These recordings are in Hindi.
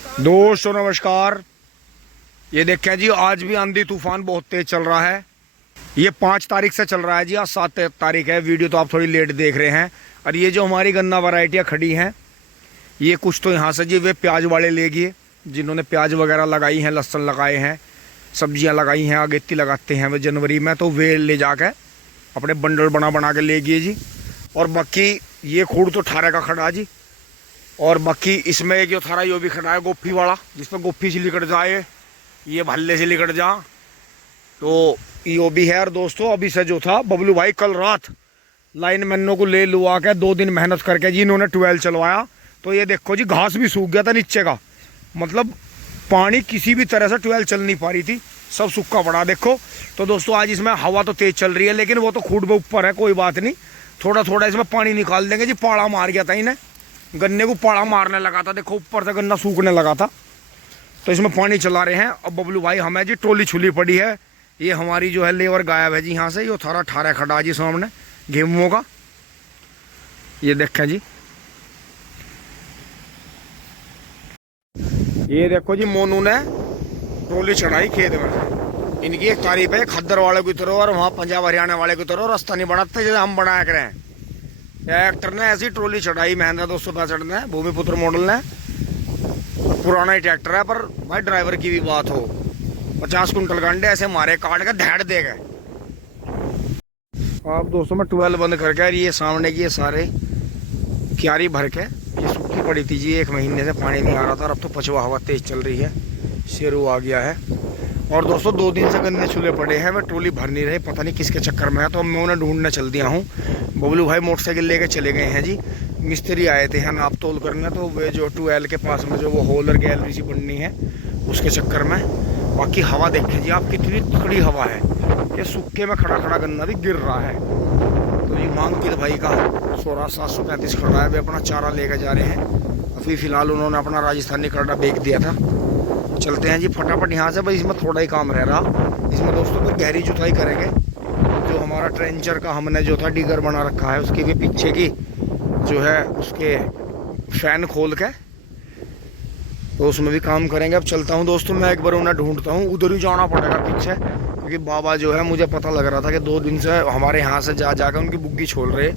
दोस्तों नमस्कार। ये देखें जी, आज भी आंधी तूफान बहुत तेज चल रहा है। ये 5 तारीख से चल रहा है जी, आज 7 तारीख है। वीडियो तो आप थोड़ी लेट देख रहे हैं। और ये जो हमारी गन्ना वैरायटियाँ खड़ी हैं, ये कुछ तो यहाँ से जी वे प्याज वाले ले गए, जिन्होंने प्याज वगैरह लगाई हैं, लहसुन लगाए हैं, सब्जियाँ लगाई हैं, अगेती लगाते हैं वे जनवरी में, तो वे ले जाकर अपने बंडल बना बना के ले गए जी। और बाकी ये खूड़ तो ठारे का खड़ा जी। और बाकी इसमें एक जो थारा यो भी खड़ा है गोफी वाला, जिसमें गोफी से लिकट जाए, ये भल्ले से लिकट जा, तो यो भी है। और दोस्तों अभी से जो था बबलू भाई कल रात लाइन मैनों को ले लुआ के 2 दिन मेहनत करके जी इन्होंने 12 चलवाया। तो ये देखो जी, घास भी सूख गया था नीचे का, मतलब पानी किसी भी तरह से 12 चल नहीं पा रही थी, सब सूखा पड़ा देखो। तो दोस्तों आज इसमें हवा तो तेज चल रही है, लेकिन वो तो खूड में ऊपर है, कोई बात नहीं, थोड़ा थोड़ा इसमें पानी निकाल देंगे जी। पाड़ा मार गया था इन्हें, गन्ने को पाड़ा मारने लगा था, देखो ऊपर से गन्ना सूखने लगा था, तो इसमें पानी चला रहे हैं। अब बबलू भाई हमें जी ट्रोली छुली पड़ी है, ये हमारी जो है लेबर गायब है जी यहाँ से। ये थारा ठारा खड़ा जी सामने गेहूं का, ये देखें जी, ये देखो जी मोनू ने ट्रोली चढ़ाई खेत में। इनकी एक तारीफ है, खद्दर वाले की तरह और वहाँ पंजाब हरियाणा वाले की तरह रास्ता नहीं बनाते जैसे हम बनाया करें। ट्रैक्टर ने ऐसी ट्रोली चढ़ाई महिंद्रा 265 ने, भूमिपुत्र मॉडल ने, पुराना ही ट्रैक्टर है, पर भाई ड्राइवर की भी बात हो, 50 कुंटल गंडे ऐसे मारे काट के धैड़ दे गए। अब दोस्तों मैं 12 बंद करके, ये सामने की ये सारे क्यारी भर के ये सूखी पड़ी थी जी, 1 महीने से पानी नहीं आ रहा था। अब तो पछुआ हवा तेज चल रही है, शेरू आ गया है। और दोस्तों 2 दिन से गन्ने छुले पड़े हैं, वह ट्रोली भर नहीं रहे, पता नहीं किसके चक्कर में है। तो मैं उन्हें ढूंढने चल दिया हूँ। बबलू भाई मोटरसाइकिल लेके चले गए हैं जी, मिस्त्री आए थे हैं नाप तोल करने, तो वे जो 12 के पास में जो वो होलर गैलरी सी बननी है उसके चक्कर में। बाकी हवा देखें जी आप, कितनी तगड़ी हवा है, ये सूखे में खड़ा खड़ा गन्ना भी गिर रहा है। तो ये मांगकित भाई का 16,735 खड़ा है, वे अपना चारा लेकर जा रहे हैं। अभी फिलहाल उन्होंने अपना राजस्थानी करड़ा बेच दिया था। चलते हैं जी फटाफट यहाँ से, भाई इसमें थोड़ा ही काम रह रहा। इसमें दोस्तों फिर गहरी जुताई करेंगे। जो हमारा ट्रेंचर का हमने जो था डिगर बना रखा है, उसकी भी पीछे की जो है उसके फैन खोल के, तो उसमें भी काम करेंगे। अब चलता हूँ दोस्तों, मैं एक बार उन्हें ढूंढता हूँ, उधर ही जाना पड़ेगा पीछे, क्योंकि बाबा जो है मुझे पता लग रहा था कि 2 दिन से हमारे यहाँ से जा जाकर उनकी बुग्गी छोड़ रहे।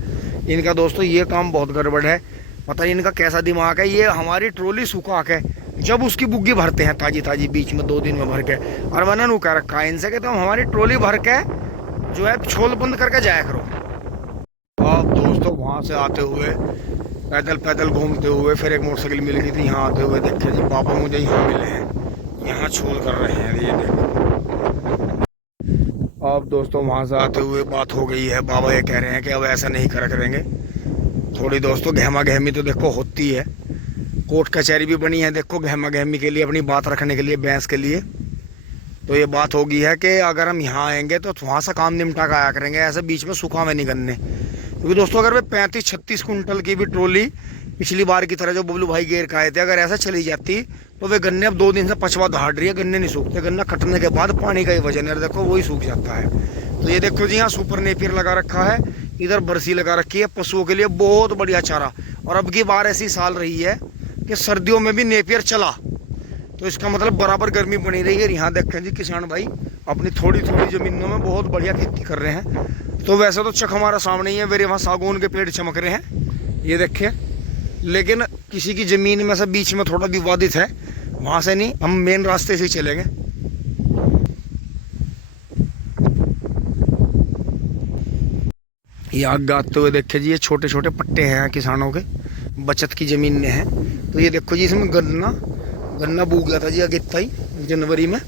इनका दोस्तों ये काम बहुत गड़बड़ है, पता नहीं इनका कैसा दिमाग है। ये हमारी ट्रोली सुखा के जब उसकी बुग्गी भरते हैं ताजी ताजी, बीच में 2 दिन में भर के, और मैंने नु कह रखा है इनसे कि तुम हमारी ट्रोली भर के जो है छोल बंद करके जाया करो। अब दोस्तों वहाँ से आते हुए पैदल पैदल घूमते हुए फिर एक मोटरसाइकिल मिल गई थी, यहाँ आते हुए देखे जी पापा मुझे यहाँ मिले हैं, यहाँ छोल कर रहे हैं, ये देखो। अब दोस्तों वहाँ से आते हुए बात हो गई है, बाबा ये कह रहे हैं कि अब ऐसा नहीं करा करेंगे। थोड़ी दोस्तों गहमा गहमी तो देखो होती है, कोर्ट कचहरी भी बनी है देखो गहमा गहमी के लिए, अपनी बात रखने के लिए, बहस के लिए। तो ये बात होगी है कि अगर हम यहाँ आएंगे तो वहाँ से काम निपटा के आया करेंगे, ऐसे बीच में सूखा में नहीं गन्ने। क्योंकि दोस्तों अगर वे 35-36 कुंटल की भी ट्रोली पिछली बार की तरह जो बबलू भाई घेर के आए थे, अगर ऐसा चली जाती तो वे गन्ने अब 2 दिन से पछवा दहाड़ रही है, गन्ने नहीं सूखते। गन्ना कटने के बाद पानी का ही वजन है, देखो वही सूख जाता है। तो ये देखो जी यहाँ सुपर नेपियर लगा रखा है, इधर बरसी लगा रखी है, पशुओं के लिए बहुत बढ़िया चारा। और अब की बार ऐसी साल रही है कि सर्दियों में भी नेपियर चला, तो इसका मतलब बराबर गर्मी बनी रही है। यहाँ देखें जी किसान भाई अपनी थोड़ी थोड़ी जमीनों में बहुत बढ़िया खेती कर रहे हैं। तो वैसे तो चक हमारा सामने ही है, मेरे वहाँ सागौन के पेड़ चमक रहे हैं, ये देखें। लेकिन किसी की ज़मीन में से बीच में थोड़ा विवादित है, वहाँ से नहीं, हम मेन रास्ते से ही चलेंगे। ये आग आते हुए देखे जी, ये छोटे छोटे पट्टे हैं किसानों के, बचत की ज़मीन में है। तो ये देखो जी इसमें गन्ना बूग गया था जी अगेता ही जनवरी में,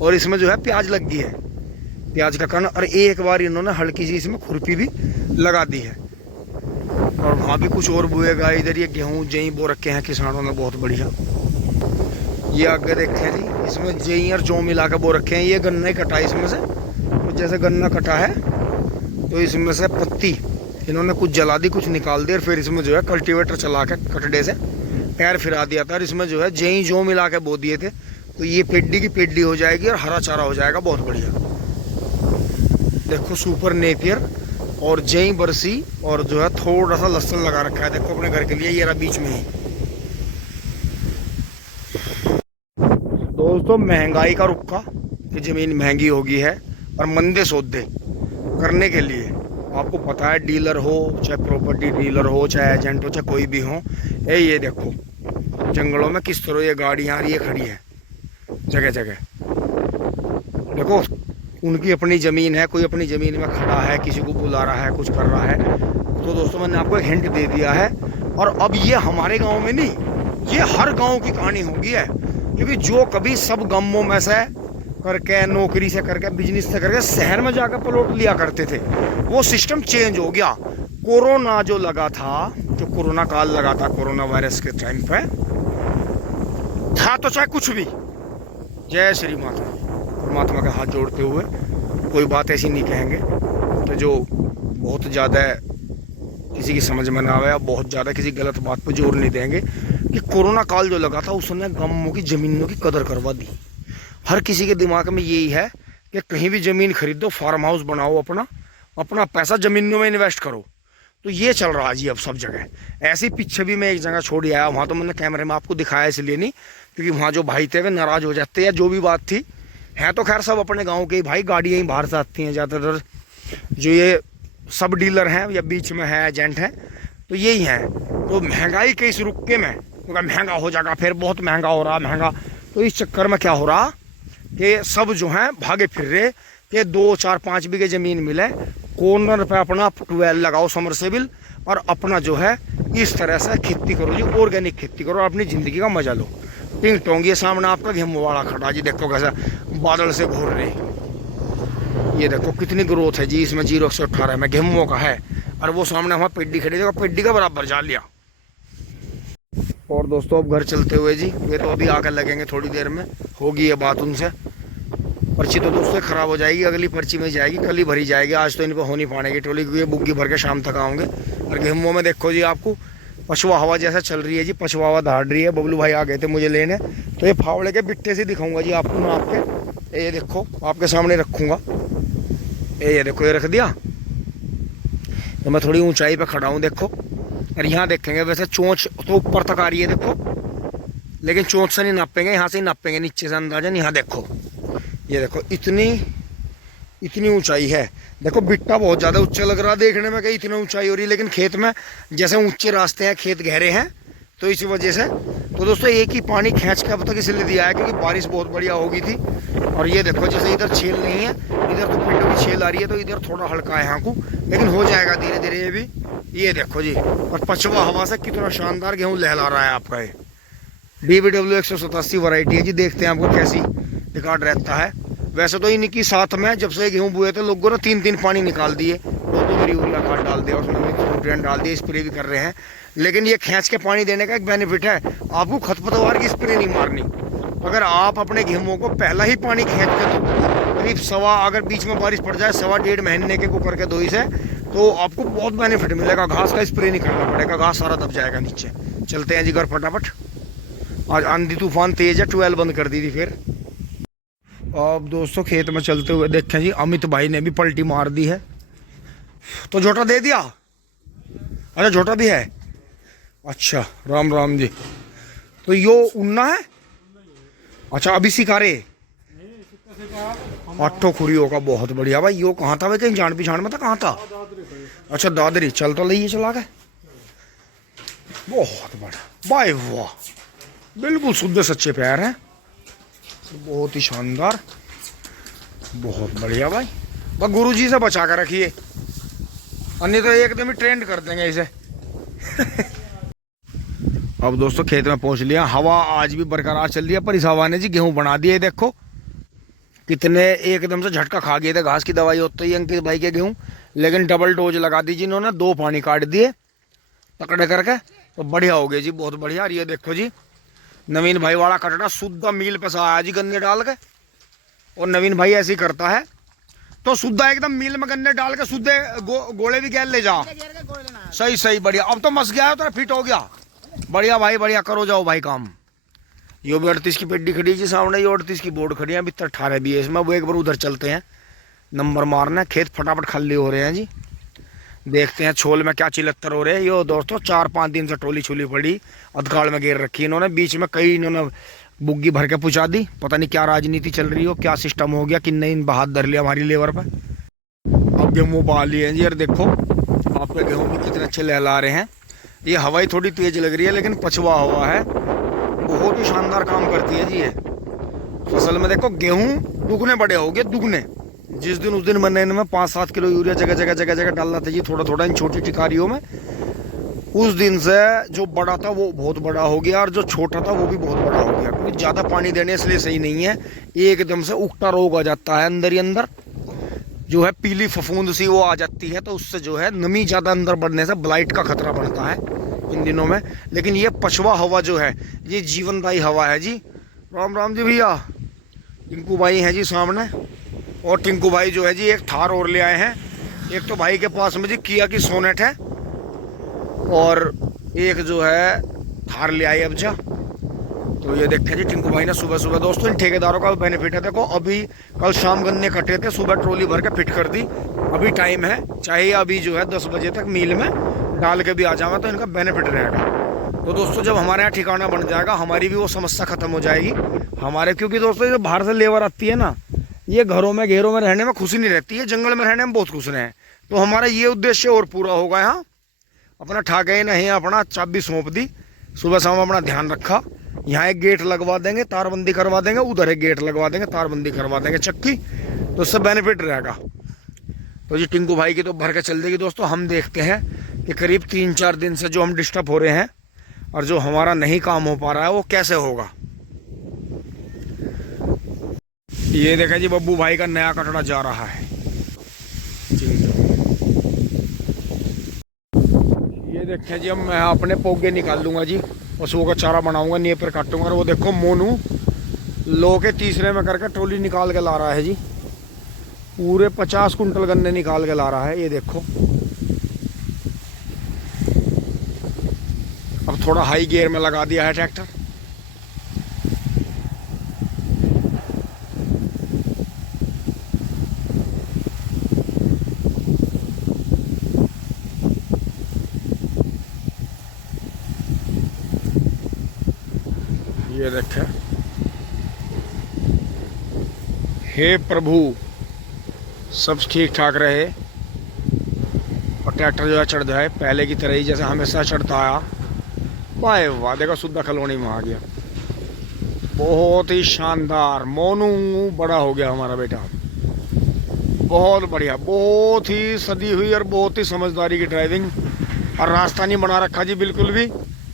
और इसमें जो है प्याज लग गई है, प्याज का कण। और एक बार इन्होंने हल्की सी इसमें खुरपी भी लगा दी है। और वहाँ भी कुछ और बोएगा, इधर ये गेहूँ जई बो रखे हैं किसानों ने, बहुत बढ़िया। ये आगे देखें जी, इसमें जई और जौ मिला के बो रखे हैं। ये गन्ना ही कटा है इसमें से, तो जैसे गन्ना कटा है तो इसमें से पत्ती इन्होंने कुछ जला दी, कुछ निकाल दी, और फिर इसमें जो है कल्टीवेटर चला के कटड़े से पैर फिरा दिया था, और इसमें जो है जई जौ मिला के बो दिए थे। तो ये पेड्डी की पेड्डी हो जाएगी और हरा चारा हो जाएगा, बहुत बढ़िया। देखो सुपर नेपियर और जई बरसी, और जो है थोड़ा सा लहसुन लगा रखा है देखो अपने घर के लिए, ये रहा बीच में ही। दोस्तों महंगाई का रुख कि ज़मीन महंगी हो गई है और मंदे सौदे करने के लिए आपको पता है, डीलर हो चाहे प्रॉपर्टी डीलर हो चाहे एजेंट हो चाहे कोई भी हो, ये देखो जंगलों में किस तरह ये गाड़ियाँ ये खड़ी है जगह जगह। देखो उनकी अपनी ज़मीन है, कोई अपनी ज़मीन में खड़ा है, किसी को बुला रहा है, कुछ कर रहा है। तो दोस्तों मैंने आपको एक हिंट दे दिया है। और अब ये हमारे गांव में नहीं, ये हर गांव की कहानी होगी है, क्योंकि जो कभी सब गांवों में से करके नौकरी से करके बिजनेस से करके शहर में जाकर प्लॉट लिया करते थे, वो सिस्टम चेंज हो गया। कोरोना जो लगा था, जो कोरोना काल लगा था, कोरोना वायरस के टाइम पे था, तो चाहे कुछ भी, जय श्री माता, परमात्मा का हाथ जोड़ते हुए कोई बात ऐसी नहीं कहेंगे तो जो बहुत ज़्यादा किसी की समझ में ना आवे, बहुत ज़्यादा किसी गलत बात पर जोर नहीं देंगे कि कोरोना काल जो लगा था उसने गांवों की ज़मीनों की कदर करवा दी। हर किसी के दिमाग में यही है कि कहीं भी ज़मीन खरीदो, फार्म हाउस बनाओ, अपना पैसा ज़मीनों में इन्वेस्ट करो। तो ये चल रहा है जी अब सब जगह। ऐसे पीछे भी मैं एक जगह छोड़ आया, वहाँ तो मैंने कैमरे में आपको दिखाया इसलिए नहीं क्योंकि वहाँ जो भाई थे वे नाराज़ हो जाते या जो भी बात थी। हैं तो खैर सब अपने गांव के ही भाई, गाड़ियाँ ही बाहर से आती हैं ज़्यादातर। जो ये सब डीलर हैं या बीच में है एजेंट हैं, तो यही हैं। तो महंगाई के इस रुके में क्योंकि महंगा हो जाएगा, फिर बहुत महंगा हो रहा महंगा, तो इस चक्कर में क्या हो रहा कि सब जो हैं भागे फिर रहे कि 2, 4, 5 बीघे ज़मीन मिले, कॉर्नर पे अपना ट्यूबवेल लगाओ समरसेबिल, और अपना जो है इस तरह से खेती करो जी, ऑर्गेनिक खेती करो, अपनी ज़िंदगी का मजा लो। टिंग टोंग ये सामने आपका गेहूं वाला खड़ा जी, देखो कैसा बादल से घूर रहे, ये देखो कितनी ग्रोथ है जी इसमें। 0-118 में गेहूं का है, और वो सामने वहाँ पेड्डी खड़ी, देखो पेड्डी का बराबर जा लिया। और दोस्तों अब घर चलते हुए जी, वे तो अभी आकर लगेंगे थोड़ी देर में, होगी ये बात उनसे। पर्ची तो दोस्तों ख़राब हो जाएगी, अगली पर्ची में जाएगी, कल ही भरी जाएगी, आज तो इन पर हो नहीं पाएगी ट्रोली, क्योंकि ये बुग्गी भर के शाम तक आऊँगे। और गेहूँ में देखो जी आपको पछुआ हवा जैसा चल रही है जी, पछुआ हवा धाड़ रही है। बबलू भाई आ गए थे मुझे लेने, तो ये फावड़े के बिट्टे से दिखाऊंगा जी आपको मैं, आपके ये देखो आपके सामने रखूँगा, ये देखो ये रख दिया। तो मैं थोड़ी ऊंचाई पे खड़ा हूँ देखो, और यहाँ देखेंगे वैसे चोंच तो ऊपर तक आ रही है देखो, लेकिन चोंच से नहीं नापेंगे, यहाँ से ही नापेंगे नीचे से अंदाजन। यहाँ देखो, ये देखो इतनी ऊंचाई है। देखो बिट्टा बहुत ज़्यादा ऊंचा लग रहा देखने में, कहीं इतनी ऊंचाई हो रही, लेकिन खेत में जैसे ऊंचे रास्ते हैं, खेत गहरे हैं, तो इसी वजह से। तो दोस्तों एक ही पानी खींच के अब तक इसलिए दिया है क्योंकि बारिश बहुत बढ़िया हो गई थी। और ये देखो जैसे इधर छील नहीं है, इधर तो पिंडों की छील आ रही है, तो इधर थोड़ा हल्का है यहाँ को, लेकिन हो जाएगा धीरे धीरे ये भी। ये देखो जी, और पछुआ हवा से कितना शानदार गेहूँ लहला रहा है आपका। ये DBW 187 वैरायटी है जी, देखते हैं आपको कैसी रिकॉर्ड रहता है। वैसे तो इनकी साथ में जब से गेहूँ बोए थे लोगों ने 3-3 पानी निकाल दिए, 2-2 गिरी यूरिया खाद डाल दिया, उसमें न्यूट्रिएंट डाल दिए, स्प्रे भी कर रहे हैं। लेकिन ये खींच के पानी देने का एक बेनिफिट है, आपको खरपतवार की स्प्रे नहीं मारनी। अगर आप अपने गेहूँ को पहला ही पानी खींच के दो, करीब अगर बीच में बारिश पड़ जाए 1.5 महीने के को करके दो इसे, तो आपको बहुत बेनिफिट मिलेगा। घास का स्प्रे नहीं करना पड़ेगा, घास सारा दब जाएगा नीचे। चलते हैं जी घर फटाफट, आज आंधी तूफान तेज है, ट्यूबवेल बंद कर दी थी फिर। अब दोस्तों खेत में चलते हुए देखें जी, अमित भाई ने भी पलटी मार दी है। तो झोटा दे दिया, अच्छा झोटा भी है, अच्छा राम राम जी। तो यो उन्ना है, अच्छा अभी सिकारे आठो खुरियों का, बहुत बढ़िया भाई। यो कहाँ था भाई, कहीं जान पहचान में था, कहाँ था? अच्छा दादरी, चल तो लीजिए चला के, बहुत बड़ा भाई, वाह बिल्कुल शुद्ध सच्चे पैर हैं, बहुत ही शानदार, बहुत बढ़िया भाई। बस गुरुजी से बचा कर रखिए, अन्य तो एकदम ही ट्रेंड कर देंगे इसे। अब दोस्तों खेत में पहुंच लिया, हवा आज भी बरकरार चल रही है, पर इस हवा ने जी गेहूं बना दिए। देखो कितने एकदम से झटका खा गए थे, घास की दवाई होती ही अंकित भाई के गेहूं, लेकिन डबल डोज लगा दी जी इन्होंने, 2 पानी काट दिए तकड़े करके, तो बढ़िया हो गए जी, बहुत बढ़िया। और ये देखो जी नवीन भाई वाला कटड़ा शुद्ध मील पे आया जी गन्ने डाल के, और नवीन भाई ऐसे ही करता है, तो शुद्ध एकदम मील में गन्ने डाल के शुद्ध गोले भी गैल ले जा, सही सही बढ़िया। अब तो मस गया है, तो फिट हो गया, बढ़िया भाई बढ़िया, करो जाओ भाई काम। यो भी 38 की पेड्डी खड़ी जी सामने, ये 38 की बोर्ड खड़ी है, अभी 18 भी है इसमें। वो एक बार उधर चलते हैं नंबर मारना, खेत फटाफट खाली हो रहे हैं जी, देखते हैं छोल में क्या चिलत्तर हो रहे हैं। यो दोस्तों 4-5 दिन से टोली छुली पड़ी, अधकाल में घेर रखी इन्होंने, बीच में कई इन्होंने बुग्गी भर के पहुँचा दी। पता नहीं क्या राजनीति चल रही हो, क्या सिस्टम हो गया, किन ने इन हाथ धर लिया हमारी लेबर पे। अब गेहूँ पा लिए हैं जी, यार देखो आपके गेहूँ भी कितने अच्छे लहला रहे हैं। ये हवाई थोड़ी तेज लग रही है लेकिन पछवा हवा है, बहुत ही शानदार काम करती है जी ये। फसल में देखो गेहूँ दुगने बड़े हो गए, दुगने। जिस दिन उस दिन मैंने इनमें 5-7 किलो यूरिया जगह जगह जगह जगह डालना था जी, थोड़ा थोड़ा इन छोटी टिकारियों में। उस दिन से जो बड़ा था वो बहुत बड़ा हो गया और जो छोटा था वो भी बहुत बड़ा हो गया, क्योंकि ज़्यादा पानी देने इसलिए सही नहीं है। एकदम से उकटा रोग आ जाता है अंदर ही अंदर, जो है पीली फफूंद सी वो आ जाती है, तो उससे जो है नमी ज़्यादा अंदर बढ़ने से ब्लाइट का खतरा बढ़ता है इन दिनों में। लेकिन ये पछवा हवा जो है ये जीवनदायी हवा है जी। राम राम जी भैया, टिंकू भाई हैं जी सामने। और टिंकू भाई जो है जी एक थार और ले आए हैं। एक तो भाई के पास में जी किया की सोनेट है और एक जो है थार ले आए अब जा। तो ये देखें जी टिंकू भाई ने सुबह सुबह दोस्तों इन ठेकेदारों का बेनिफिट है। देखो अभी कल शाम गन्ने कटे थे, सुबह ट्रॉली भर के फिट कर दी। अभी टाइम है, चाहे अभी जो है 10 बजे तक मील में डाल के भी आ जाऊंगा तो इनका बेनिफिट रहेगा। तो दोस्तों जब हमारे यहाँ ठिकाना बन जाएगा हमारी भी वो समस्या खत्म हो जाएगी हमारे, क्योंकि दोस्तों जब बाहर से लेबर आती है ना, ये घरों में घेरों में रहने में खुशी नहीं रहती है, जंगल में रहने में बहुत खुश रहे हैं। तो हमारा ये उद्देश्य और पूरा होगा। यहाँ अपना ठाके नहीं, अपना चाबी सौंप दी, सुबह शाम अपना ध्यान रखा। यहाँ एक गेट लगवा देंगे, तारबंदी करवा देंगे, उधर एक गेट लगवा देंगे, तारबंदी करवा देंगे चक्की, तो उससे बेनिफिट रहेगा। तो जी टिंकू भाई की तो भर के चल देगी दोस्तों। हम देखते हैं कि करीब 3-4 दिन से जो हम डिस्टर्ब हो रहे हैं और जो हमारा नहीं काम हो पा रहा है वो कैसे होगा। ये देखा जी बब्बू भाई का नया कटड़ा जा रहा है। ये देखें जी अब मैं अपने पोगे निकाल लूंगा जी, पशुओं का चारा बनाऊंगा, नींव पर काटूंगा। और वो देखो मोनू लो के तीसरे में करके ट्रॉली निकाल के ला रहा है जी, पूरे 50 कुंटल गन्ने निकाल के ला रहा है। ये देखो अब थोड़ा हाई गियर में लगा दिया है ट्रैक्टर। ये देखें, हे प्रभु सब ठीक ठाक रहे और ट्रैक्टर जो है चढ़ जाए पहले की तरह ही जैसे हमेशा चढ़ता आया। वाह वाह, देखो सुद्धा कलोनी में आ गया, बहुत ही शानदार। मोनू बड़ा हो गया हमारा बेटा, बहुत बढ़िया, बहुत ही सदी हुई और बहुत ही समझदारी की ड्राइविंग। और रास्ता नहीं बना रखा जी बिल्कुल भी,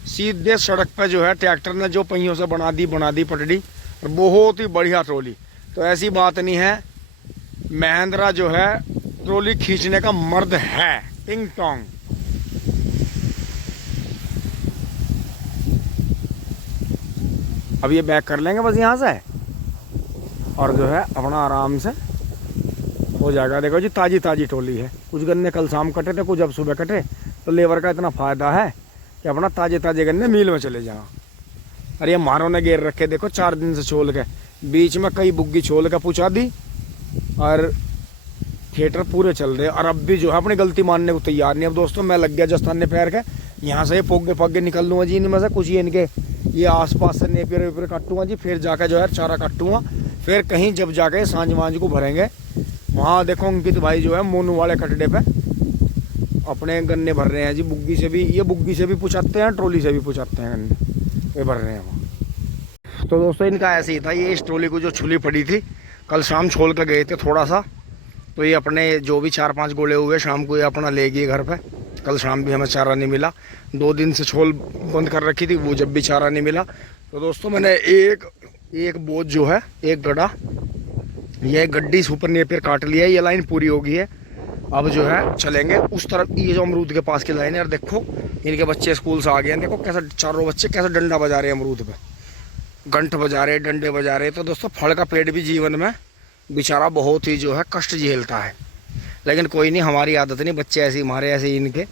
सीधे सड़क पे जो है ट्रैक्टर ने जो पहियों से बना दी पटड़ी, और बहुत ही बढ़िया ट्रॉली। तो ऐसी बात नहीं है, महिंद्रा जो है ट्रॉली खींचने का मर्द है, टिंग टोंग। अब ये बैक कर लेंगे बस यहाँ से और जो है अपना आराम से हो जाएगा। देखो जी ताजी ताजी ट्रॉली है, कुछ गन्ने कल शाम कटे थे, कुछ अब सुबह कटे। तो लेबर का इतना फ़ायदा है कि अपना ताजे ताजे गन्ने मील में चले जाओ। अरे ये मारों ने घेर रखे देखो 4 दिन से छोल के, बीच में कई बुग्गी छोल के पूछा दी और थिएटर पूरे चल रहे। और अब भी जो है अपनी गलती मानने को तैयार नहीं। अब दोस्तों मैं लग गया जस्तान पैर के, यहाँ से ये पोगे पगे निकल लूँगा जी इनमें से कुछ, ये इनके ये आसपास से नेपियर वेपियर काटूंगा जी, फिर जाकर जो है चारा काटूंगा। फिर कहीं जब जाके सांझ मांझ को भरेंगे, वहाँ देखो अंकित भाई जो है मोनू वाले कटड़े पे अपने गन्ने भर रहे हैं जी। बुग्गी से भी, ये बुग्गी से भी पुछाते हैं, ट्रॉली से भी पुछाते हैं गन्ने, ये भर रहे हैं वहाँ। तो दोस्तों इनका ऐसे ही था, ये इस ट्रॉली को जो छुली पड़ी थी कल शाम छोल कर गए थे थोड़ा सा, तो ये अपने जो भी 4-5 गोले हुए शाम को ये अपना ले गए घर पे। कल शाम भी हमें चारा नहीं मिला, 2 दिन से छोल बंद कर रखी थी, वो जब भी चारा नहीं मिला। तो दोस्तों मैंने एक बोझ जो है, एक गड्ढा, ये गड्डी सुपर नेपियर काट लिया है, ये लाइन पूरी हो गई है। अब जो है चलेंगे उस तरफ, ये जो अमरूद के पास की लाइन है। और देखो इनके बच्चे स्कूल से आ गए हैं, देखो कैसे चारों बच्चे कैसे डंडा बजा रहे हैं अमरूद पे, घंट बजा रहे, डंडे बजा रहे। तो दोस्तों फल का पेड़ भी जीवन में बेचारा बहुत ही जो है कष्ट झेलता है, लेकिन कोई नहीं, हमारी आदत नहीं, बच्चे ऐसे हमारे ऐसे इनके,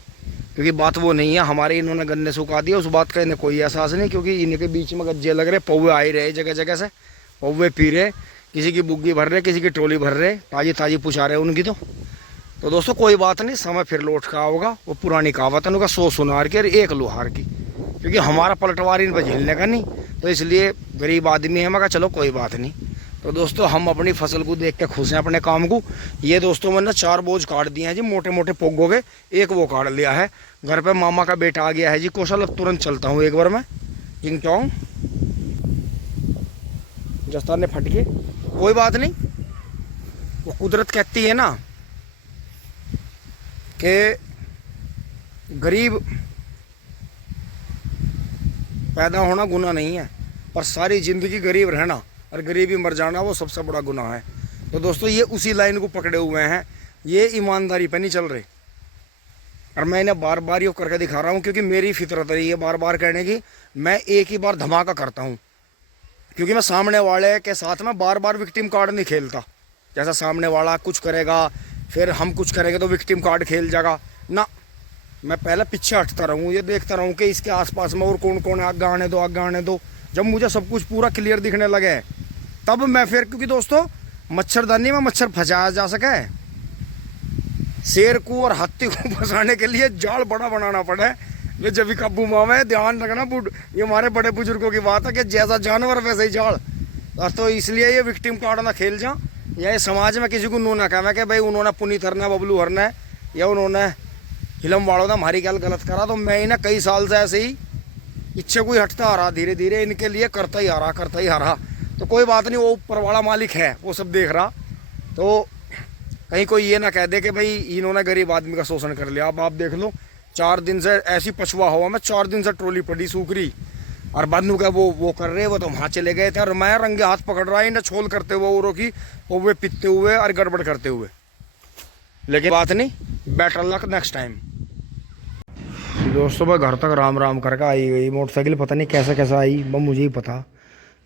क्योंकि बात वो नहीं है हमारे, इन्होंने गन्ने सुखा दिया, उस बात का इन्हें कोई एहसास नहीं, क्योंकि इनके बीच में गज्जे लग रहे, पौवे आ ही रहे जगह जगह से, पौवे पी रहे, किसी की बुग्गी भर रहे, किसी की ट्रॉली भर रहे, ताजी ताजी पुछा रहे उनकी। तो दोस्तों कोई बात नहीं, समय फिर लौट का होगा, वो पुरानी कहावत है उनका 100 सुनार की और 1 लोहार की। क्योंकि हमारा पलटवार इन पर झेलने का नहीं। तो इसलिए गरीब आदमी है, मैं कहा चलो कोई बात नहीं। तो दोस्तों हम अपनी फसल को देख के खुश हैं, अपने काम को। ये दोस्तों मैंने 4 बोझ काट दिए हैं जी, मोटे मोटे पोगों के। एक वो काट लिया है। घर पे मामा का बेटा आ गया है जी कौशल, अब तुरंत चलता हूँ एक बार मैं जिंग चौंग। जस्तान ने फट के, कोई बात नहीं, वो कुदरत कहती है ना कि गरीब पैदा होना गुनाह नहीं है, पर सारी ज़िंदगी गरीब रहना और गरीबी मर जाना वो सबसे बड़ा गुनाह है। तो दोस्तों ये उसी लाइन को पकड़े हुए हैं, ये ईमानदारी पे नहीं चल रहे। और मैं इन्हें बार बार ये करके दिखा रहा हूँ, क्योंकि मेरी फितरत रही है बार बार कहने की। मैं एक ही बार धमाका करता हूँ, क्योंकि मैं सामने वाले के साथ में बार बार विक्टिम कार्ड नहीं खेलता। जैसा सामने वाला कुछ करेगा फिर हम कुछ करेंगे तो विक्टिम कार्ड खेल जाएगा ना। मैं पहले पीछे हटता रहूँ, ये देखता रहूँ कि इसके आसपास में और कौन कौन है, आगे आने दो आगे आने दो। जब मुझे सब कुछ पूरा क्लियर दिखने लगे तब मैं फिर, क्योंकि दोस्तों मच्छरदानी में मच्छर फंसाया जा सके, शेर को और हाथी को फंसाने के लिए जाल बड़ा बनाना पड़े। वे जब भी काबू में ध्यान रखना, ये हमारे बड़े बुजुर्गों की बात है कि जैसा जानवर वैसे ही जाल। तो इसलिए ये विक्टिम कार्ड ना खेल जा, या ये समाज में किसी को नू ना कहे कि भाई उन्होंने पुनीत हरना है, बबलू हरना है, या उन्होंने हिलम वालों ने हमारी क्या गलत करा। तो मैं इन्हें कई साल से ऐसे ही इच्छे को ही हटता आ रहा, धीरे धीरे इनके लिए करता ही आ रहा। तो कोई बात नहीं, वो ऊपर वाला मालिक है, वो सब देख रहा। तो कहीं कोई ये ना कह दे कि भाई इन्होंने गरीब आदमी का शोषण कर लिया। अब आप देख लो, 4 दिन से ऐसी पछुआ हवा में 4 दिन से ट्रॉली पड़ी सूखरी, और बंधु का वो कर रहे, वो तो वहाँ चले गए थे। और मैं रंगे हाथ पकड़ रहा है इन्हें छोल करते हुए, औरों की वो पीते हुए और गड़बड़ करते हुए। लेकिन बात नहीं, बेटर लक नेक्स्ट टाइम। दोस्तों मैं घर तक राम राम करके आई गई मोटरसाइकिल, पता नहीं कैसे कैसे आई, बस मुझे ही पता।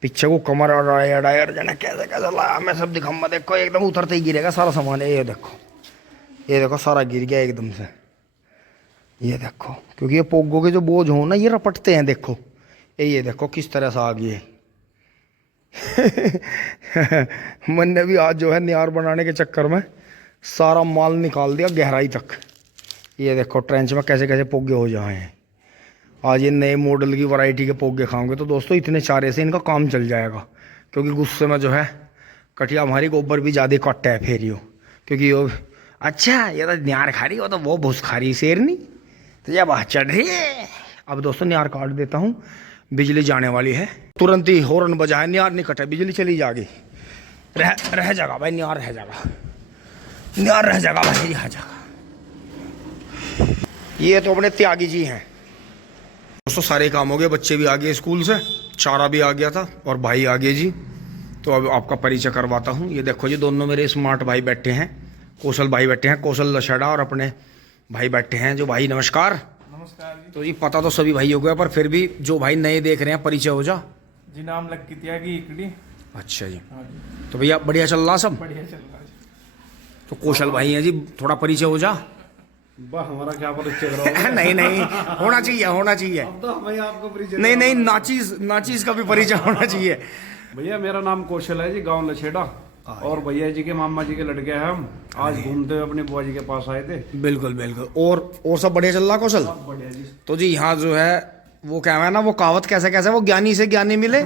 पीछे को कमर अड़ायर जाना कैसे कैसे लाया मैं, सब दिखाऊंगा। देखो एकदम उतरते ही गिरेगा सारा सामान। ये देखो सारा गिर गया एकदम से। ये देखो, क्योंकि ये पोगो के जो बोझ हो ना, ये रपटते हैं। देखो ये देखो किस तरह से आ गए। मैंने भी आज जो है नियार बनाने के चक्कर में सारा माल निकाल दिया गहराई तक। ये देखो ट्रेंच में कैसे कैसे पोगे हो जाए हैं। आज ये नए मॉडल की वैरायटी के पोगे खाओगे तो दोस्तों इतने चारे से इनका काम चल जाएगा। क्योंकि गुस्से में जो है कटिया हमारी गोबर भी ज़्यादा कट है फिर यो, क्योंकि वो अच्छा ये तो नियार खा रही, वो तो वो भूस खा रही शेरनी, तो ये बात चढ़ रही है। अब दोस्तों नियार काट देता हूँ, बिजली जाने वाली है। तुरंत ही हॉर्न बजाए, नियार नहीं कटे, बिजली चली जाएगी। रह जाएगा भाई, नियार रह जाएगा, नियार रह जाएगा भाई, रह जाएगा। ये तो अपने त्यागी जी हैं दोस्तों। सारे काम हो गए, बच्चे भी आ गए स्कूल से, चारा भी आ गया था और भाई आ गए जी। तो अब आपका परिचय करवाता हूँ। ये देखो जी, दोनों मेरे स्मार्ट भाई बैठे हैं, कौशल भाई बैठे हैं, कौशल लशड़ा, और अपने भाई बैठे हैं। जो भाई नमस्कार। नमस्कार जी। तो जी पता तो सभी भाई हो गया, पर फिर भी जो भाई नए देख रहे हैं परिचय हो जा जी। नाम लग की त्यागी इकड़ी। अच्छा जी। हाँ जी, तो भैया बढ़िया चल रहा सब? बढ़िया चल रहा है जी। तो कौशल भाई हैं जी, थोड़ा परिचय हो जा। वाह, हमारा क्या परिचय कराओगे? नहीं होना चाहिए। अब तो हमें आपको परिचय नहीं नाचीज का भी परिचय होना चाहिए। भैया मेरा नाम कौशल है जी, गांव लछेड़ा, और भैया जी के मामा जी के लड़के हैं हम। आज घूमते हुए अपनी बुआ जी के पास आए थे। बिल्कुल। और सब बढ़िया चल रहा कौशल? बढ़िया जी। तो जी यहाँ जो है वो क्या है ना, वो कहावत कैसे वो ज्ञानी से ज्ञानी मिले,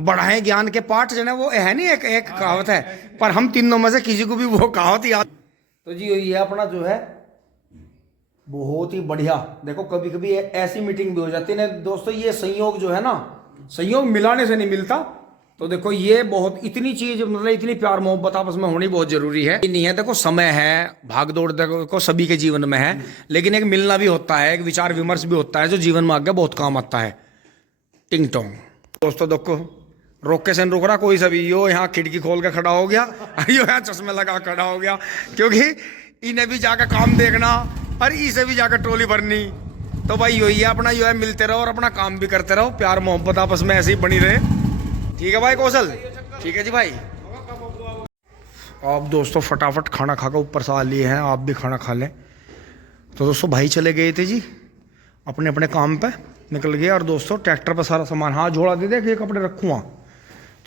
बढ़ाए ज्ञान के पाठ जो है वो है नहीं, एक कहावत है, पर हम तीनों में से किसी को भी वो कहावत याद। तो जी ये अपना जो है बहुत ही बढ़िया। देखो कभी कभी ऐसी मीटिंग भी हो जाती है ना दोस्तों, ये संयोग जो है ना, संयोग मिलाने से नहीं मिलता। तो देखो ये बहुत इतनी चीज, मतलब इतनी प्यार मोहब्बत आपस में होनी बहुत जरूरी है। नहीं है देखो, समय है, भाग दौड़ देखो सभी के जीवन में है, लेकिन एक मिलना भी होता है, एक विचार विमर्श भी होता है, जो जीवन में आगे बहुत काम आता है। टिंग टोंग दोस्तों, देखो रोक के सन रुक रहा कोई सभी, यो यहाँ खिड़की खोल के खड़ा हो गया, यो यहाँ चश्मे लगा खड़ा हो गया, क्योंकि इन्हें भी जाकर काम देखना और इसे भी जाकर ट्रॉली भरनी। तो भाई यही है अपना, यो है मिलते रहो और अपना काम भी करते रहो, प्यार मोहब्बत आपस में ऐसे ही बनी रहे। ठीक है भाई कौशल? ठीक है जी भाई। आप दोस्तों फटाफट खाना खाकर ऊपर से आ लिए हैं, आप भी खाना खा लें। तो दोस्तों भाई चले गए थे जी अपने अपने काम पे, निकल गए। और दोस्तों ट्रैक्टर पर सारा सामान, हाँ झोला दे दे कि ये कपड़े रखूँ।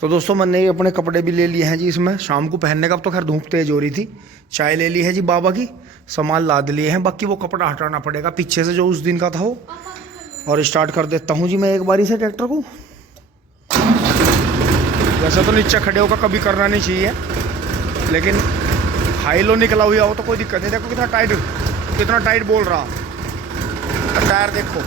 तो दोस्तों मैंने अपने कपड़े भी ले लिए हैं जी, इसमें शाम को पहनने का। अब तो खैर धूप तेज हो रही थी। चाय ले ली है जी बाबा की, सामान लाद लिए हैं, बाकी वो कपड़ा हटाना पड़ेगा पीछे से जो उस दिन का था वो। और स्टार्ट कर देता हूँ जी मैं एक बारी से ट्रैक्टर को। वैसे तो नीचे खड़े होकर कभी करना नहीं चाहिए, लेकिन हाई लो निकला हुआ हो तो कोई दिक्कत नहीं। देखो कितना टाइट बोल रहा, टायर देखो।